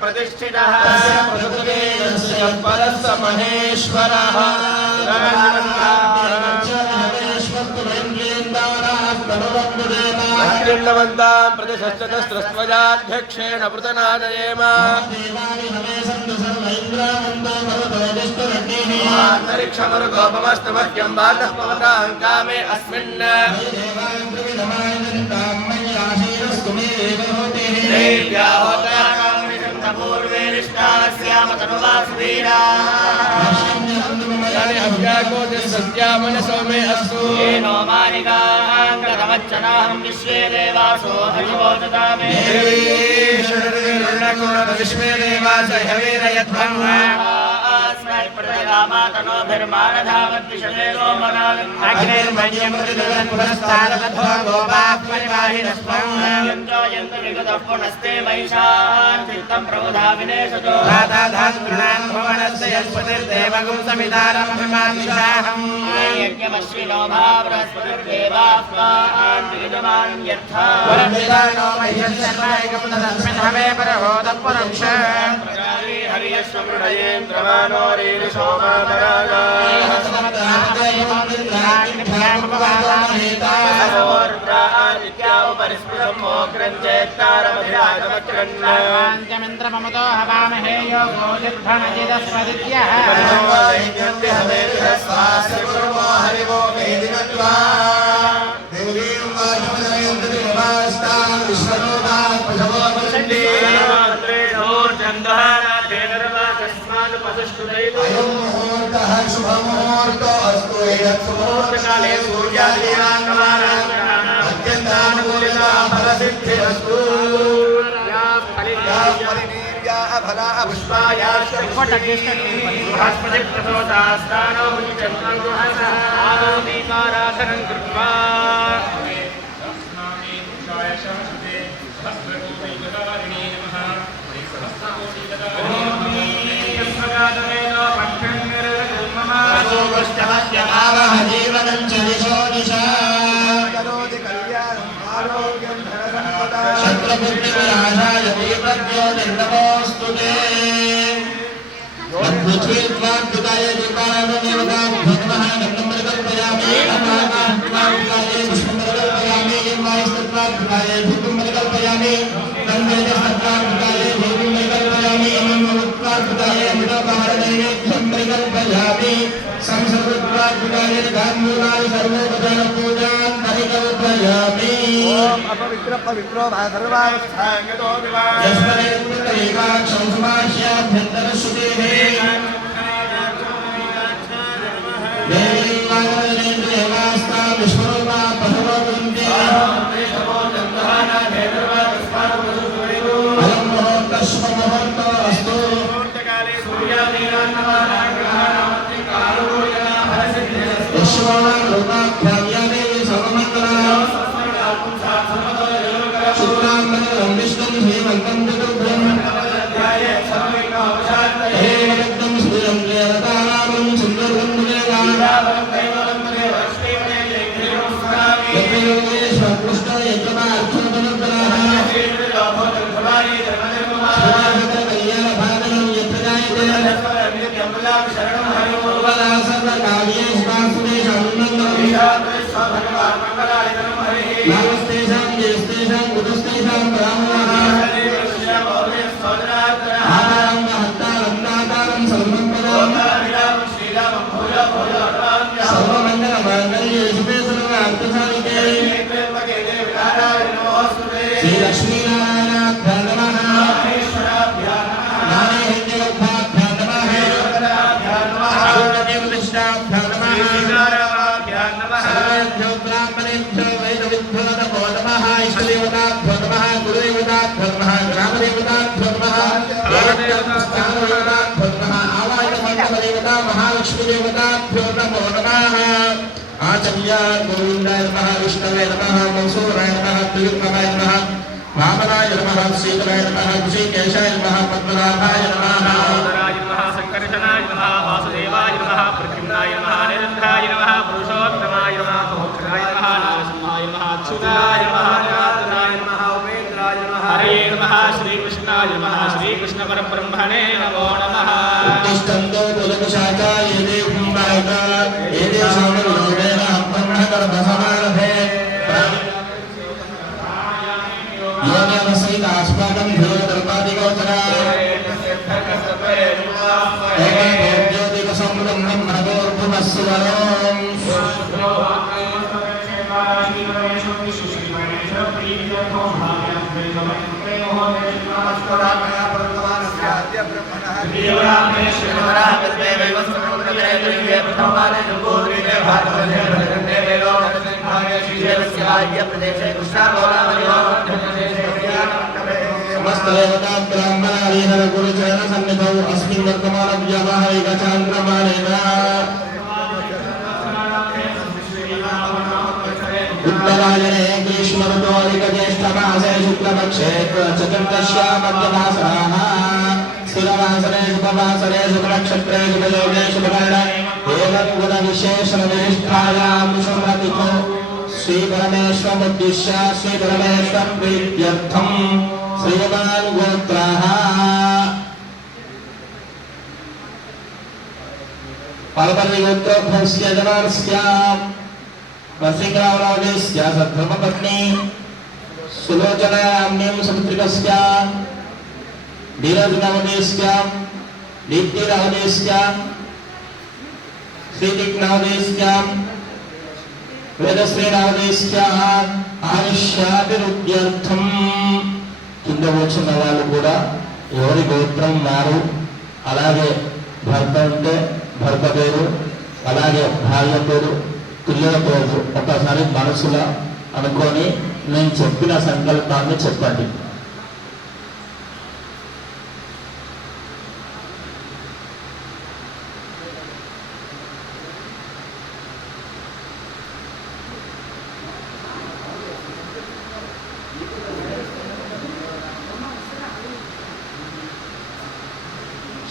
प्रतिष्ठितः परस्य महेश्वरः प्रतिष्ठितस्त्रस्त्वजाध्यक्षेण पृतनादयेम अन्तरिक्षमरुगोपमस्तमह्यं वातः पवतां कामे अस्मिन् मनसो मे अस्तु येनो मानिकाङ्गतमच्चनाहं विश्वे देवासो हरिवोचतामे विश्वे देवास हवीरयध्वं प्रजगामातनोभिर्मानधावद्विषये गोमनागम् अग्निर्मह्यं मृदुलं पुरस्तारकध्वं गोपाः परिवाहिनस्त्वं यन्तो यन्तो विगतः पुनस्ते महिषान् चित्तं प्रबुधाविनेशतो राधाधास्पृणान् भुवनस्य यस्पतिर्देवगुं समिदारमभिमानिषाहम् यज्ञमश्विनो भावृहस्पतिर्देवास्मान् विजमानं यथा वरमिदानो मह्यं सर्वायकं तदस्मिन् हवे परहोदः पुरुष हरियश्वमृडयेन्द्रमानो ेन्द्रमतो हवामहे यो गोलिर्धनजिदस्वदित्यः काले सूर्यादिनान्नमानान्तरानुकूलिताफलसिद्धिरस्तु बृहस्पतिप्रसोदास्तानो आरोपीकाराधनं कृत्वा जीवनं च दिशो दिशा करोति कल्याणं आरोग्यं धनसम्पदा शत्रुबुद्धिविनाशाय दीपज्ञो निर्नमोऽस्तु ते अद्भुतवाद्भुताय दीपाराधनदेवताभ्यो नमः नमः कल्पयामि नमः पुष्पं कल्पयामि वायुस्तत्वाद्भुताय धूपं कल्पयामि तन्वेदस्तत्वाद्भुताय धूपं कल्पयामि नमोत्वाद्भुताय अमृतभारनैवेद्यं कल्पयामि संसर्गत्वाद्भुताय गान्धूलाय सर्वोपचारपूजान् परिकल्पयामि ओम अपवित्र पवित्रो भा सर्वावस्थाङ्गतो विवाह यस्मरेन्द्रैवाक्षं समास्याभ्यन्तरश्रुतेः देवीवागरेन्द्रैवास्ता विश्वरूपा पठवन्ते अयं मुहूर्तः शुभमुहूर्तो अस्तु मुहूर्तकाले सूर्यादीनान्नमानाग्रहाणामतिकारोग्याभ्यां सर्वमङ्गलां शुक्लाम्बरं विष्णुं हेमन्तं चतुर्भुजं हेमवक्त्रं श्रियं जयवतारामं सुन्दरं आचार्य गोविंदाय नमः विष्णवे नमः मंसूराय नमः त्रिविक्रमाय नमः वामनाय नमः शीतलाय नमः ऋषिकेशाय नमः पद्मनाभाय नमः दामोदराय नमः संकर्षणाय नमः वासुदेवाय नमः प्रद्युम्नाय नमः निरुद्धाय नमः पुरुषोत्तमाय नमः मोक्षाय नमः नारसिंहाय नमः अच्युताय नमः नारायणाय नमः उपेन्द्राय नमः हरे नमः श्रीकृष्णाय नमः श्रीकृष्ण योनेन सहित अस्माकं धियो दर्पादिगोचरा ज्योतिकसमृतं ब्रह्मणोर्भुवस्सुवरोम् समस्त देवता ब्राह्मणादीन गुरुचरण सन्निधौ अस्मिन् वर्तमान व्यावहारिक चान्द्रमानेन उत्तरायणे ग्रीष्म ऋतोऽधिक ज्येष्ठमासे शुक्लपक्षे चतुर्दश्यां मध्यवासराः स्थिरवासरे शुभवासरे शुभनक्षत्रे शुभयोगे शुभकरणे एवं गुणविशेषणनिष्ठायां शुभरतिथो श्रीपरमेश्वरमुद्दिश्य श्रीपरमेश्वर प्रीत्यर्थं श्रीमान् गोत्राः पार्वतीगोत्रोद्भवस्य जनार्स्य वसिकावलादेस्य सद्धर्मपत्नी सुलोचनाम्नीं समुद्रिकस्य धीरजनावदेस्य दीप्तिरावदेस्य श्रीदिग्नावदेस्य वेदश्रीनावदेस्य आयुष्याभिवृद्ध्यर्थं కింద వచ్చిన వాళ్ళు కూడా ఎవరి గోత్రం వారు అలాగే భర్త ఉంటే భర్త పేరు అలాగే భార్య పేరు పిల్లల పేరు ఒకసారి మనసులో అనుకొని నేను చెప్పిన సంకల్పాన్ని చెప్పండి.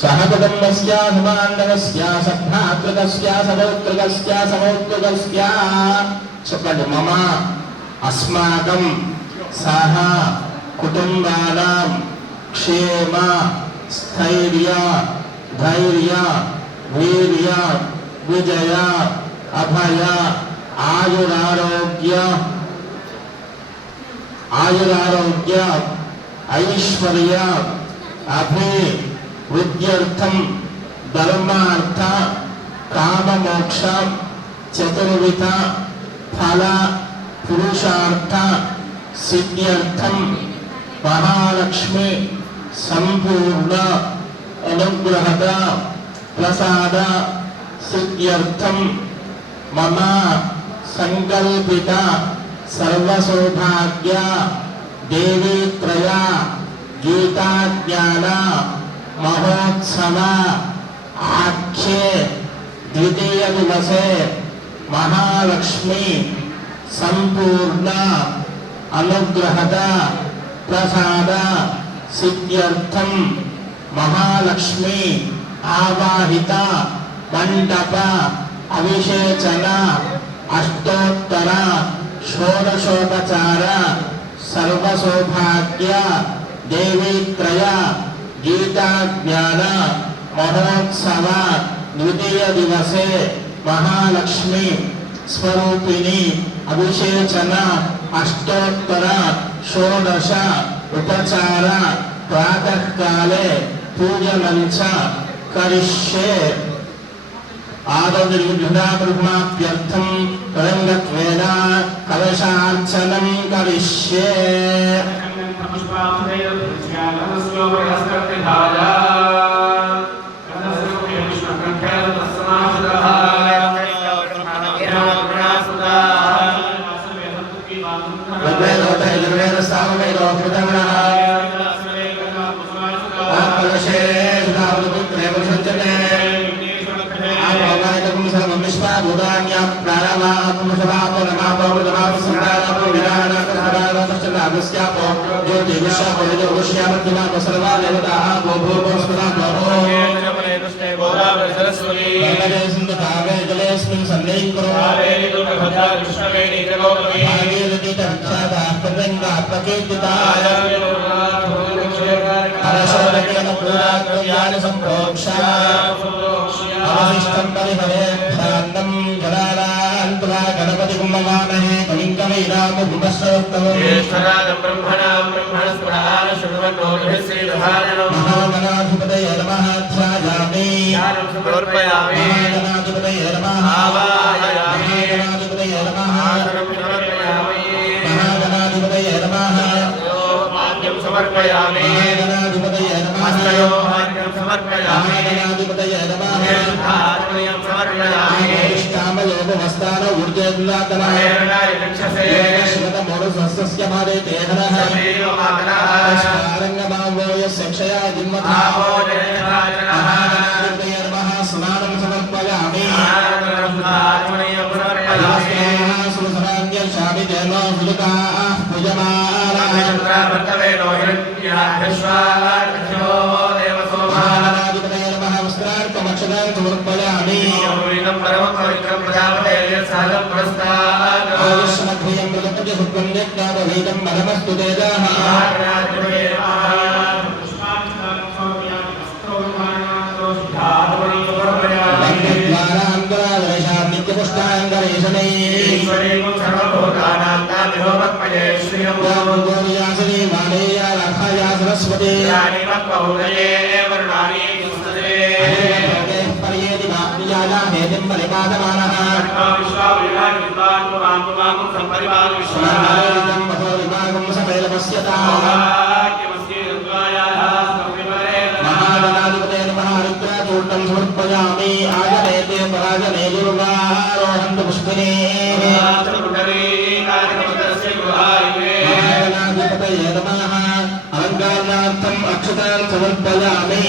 सहकुटुम्बस्य सुबान्धवस्य सद्भातृकस्य सपौत्रकस्य समौत्रकस्य చెప్పండి మమ అస్మాకం సహ కుటుంబానాం క్షేమ స్థైర్య ధైర్య వీర్య విజయ అభయ ఆయురారోగ్య ఐశ్వర్య వృద్ధ్యర్థం ధర్మార్థ కామమోక్ష చతుర్విధ ఫల పురుషార్థ సిద్ధ్యర్థం మహాలక్ష్మి సంపూర్ణ అనుగ్రహద ప్రసాద సిద్ధ్యర్థం మమ సంకల్పిత సర్వసౌభాగ్య దేవీత్రయ గీతాజ్ఞాన మహోత్సవ ఆఖ్యే ద్వితీయ దివసే మహాలక్ష్మి సంపూర్ణ అనుగ్రహద ప్రసాద సిద్ధ్యర్థం మహాలక్ష్మి ఆవాహిత మండప అభిషేచన అష్టోత్తర షోడశోపచార సర్వసౌభాగ్య దేవీత్రయ గీతాజ్ఞాన మహోత్సవ ద్వితీయ దివసే మహాలక్ష్మి స్వరూపిణి అభిషేచన అష్టోత్తర షోడశ ఉపచార ప్రాతకాలే పూజనంచ కరిష్యే. ఆదౌ నిర్విఘ్నాబ్రహ్మాప్యర్థం రంగత్వేన కలశార్చనం కరిష్యే. गणपति कुम्भवामहे कविं ज्येष्ठराजं ब्रह्मणां ब्रह्मणस्पदान शृण्वन्नोर्भिस्सीदधारणं महागणाधिपतये नमः ध्यायामि ध्यानं समर्पयामि महागणाधिपतये नमः आवाहयामि महागणाधिपतये नमः आसनं समर्पयामि महागणाधिपतये नमः पाद्यं समर्पयामि महागणाधिपतये नमः हस्तयोर्घ्यं समर्पयामि महागणाधिपतये नमः धारणीयं समर्पयामि कामयोगमस्तान ऊर्जेन्द्रातनः रक्षसे श्रुतमोरुस्वस्य भारे तेहनः स्मारङ्गमावोय सक्षया जिन्मधावो जयराजनः नमः स्नानं समर्पयामि सुरसरान्यशामि जनो सुलकाः पूजमानः चन्द्रावर्तवेनो हिरण्याभ्यश्वार्घ्यो देवसोमानाधिपतये नमः वस्त्रार्थमक्षदां समर्पयामि परमं पवित्रं प्रजापते यत्सादं पुरस्तात् आयुष्मध्वयं प्रदत्तस्य सुखं यज्ञापवीतं बलमस्तु तेजः सरस्वती समर्पयामि आजनेते पराजने दुर्गारोहन्तु पुष्पिने महागणाधिपतये नमः अलङ्कारणार्थम् अक्षतान् समर्पयामि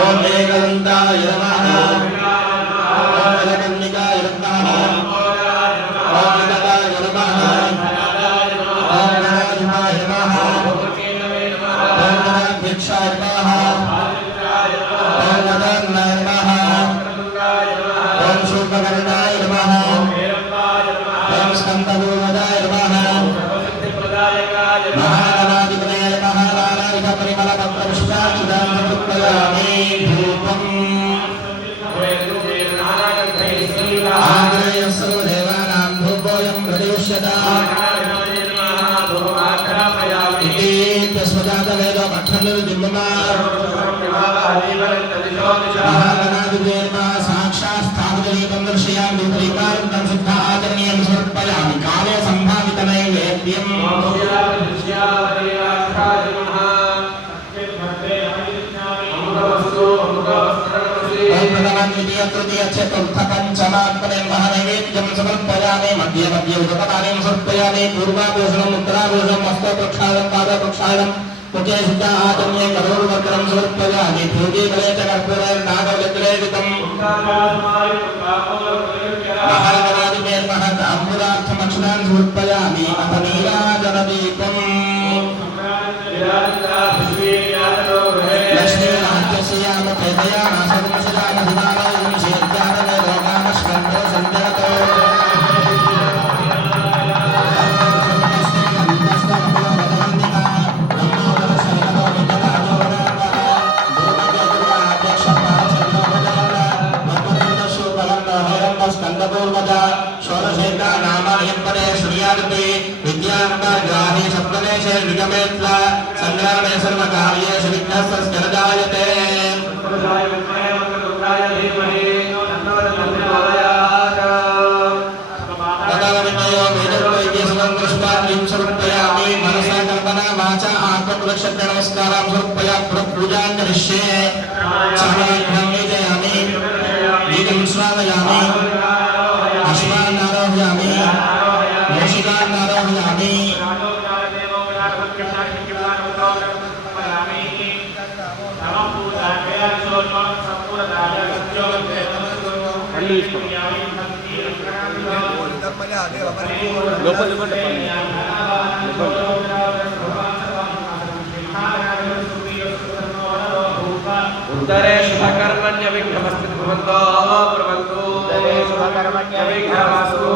ॐ एकदन्ताय नमः ॐ जलकन्निकाय नमः ॐ विकटाय नमः ॐ गणाधिपाय नमः ॐ गणाध्यक्षाय नमः ॐ गणान्नाय नमः ॐ शूर्पकर्णाय नमः ॐ स्कन्दपूर्वदाय नमः महागणाधिपतये नमः नानाविधपरिमलपत्रपुष्पाक्षतां समर्पयामि धूपम् आग्रय सर्वदेवानां धूपोऽयं प्रदिश्यताम् इति तस्मदातवेदो पठननिर्दिम्बमार् महागणाधिपतये नमः साक्षात् स्थापितदीपं दर्शयामि परिपालनं सिद्ध आचरणीयं समर्पयामि काले सम्भावितनैवेद्यम् महानैवेद्यं समर्पयामि मध्ये मध्ये उदकपानीं समर्पयामि पूर्वाभूषणम् उत्तराभूषणम् हस्तप्रक्षालनं पादप्रक्षालनं मुखे सिद्ध आचम्ये करोर्वक्रं समर्पयामि भोगे कले च कर्पूरनागवज्रेदितम् महागणाधिपतये नमः ताम्बूलार्थमक्षतान् समर्पयामि अथ नीराजनदीपम् विद्याग्राहे सप्तमेशे निगमेत्ल संग्रामे सर्वकार्येषु विघ्नस्तस्य न जायते तदविनयो वेदोपैद्यसुगन्धपुष्पाणिं समर्पयामि मनसा कल्पना वाचा आत्मप्रदक्षिणे नमस्कारां समर्पयामि पूजां करिष्ये समाधिं निजयामि दीपं स्वादयामि अश्वान् आरोहयामि मूषिकान् आरोहयामि उत्तरे शुभकर्मण्य विघ्नमस्तु भवन्तो प्रभवन्तु उत्तरे शुभकर्मण्य विघ्नमस्तु